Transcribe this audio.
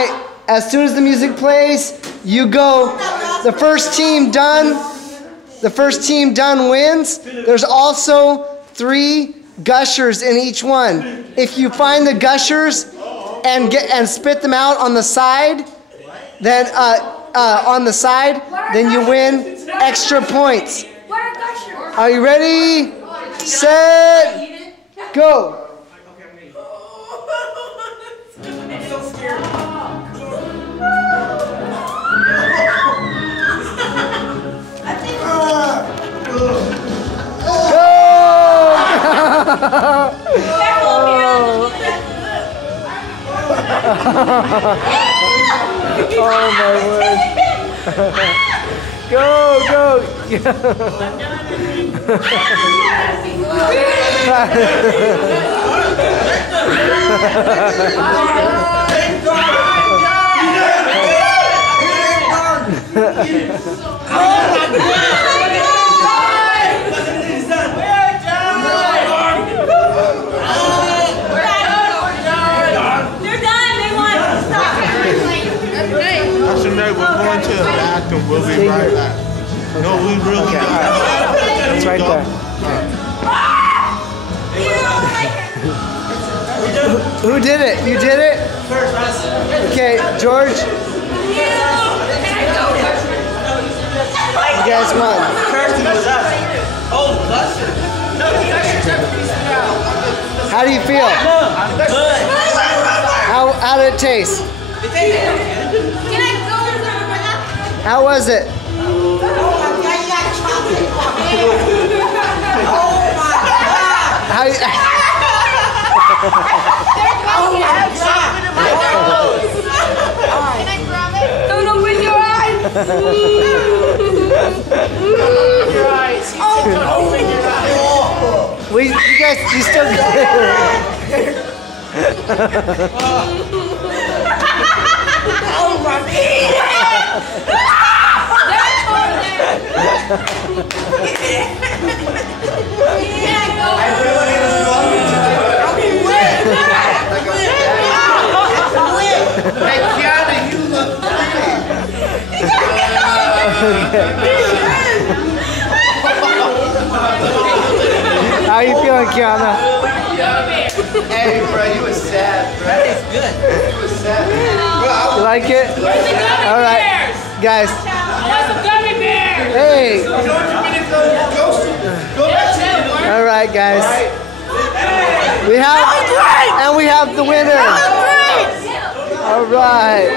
Okay, as soon as the music plays, you go. The first team done wins. There's also 3 gushers in each one. If you find the gushers and spit them out on the side, then you win extra points. Are you ready? Set, go. I'm so scared. Oh my word. Go, go. We're going to the bathroom. We'll be right back. Okay. No, we really okay, right. It's right there. Who did it? You did it? Okay, George. You guys won. How do you feel? How did it taste? How was it? Oh my God, you got chocolate. Oh my God. How you, Oh my God. Can I grab it? Don't open your eyes. Your eyes. Oh, don't open your eyes. you guys, you still good. Oh my Hey, Kiana, you look How you feeling, Kiana? Hey, bro, you was sad, bro. That is good. You was sad. You like it? All right, guys. Gummy bear. Hey. All right, guys. We have the winner. All right.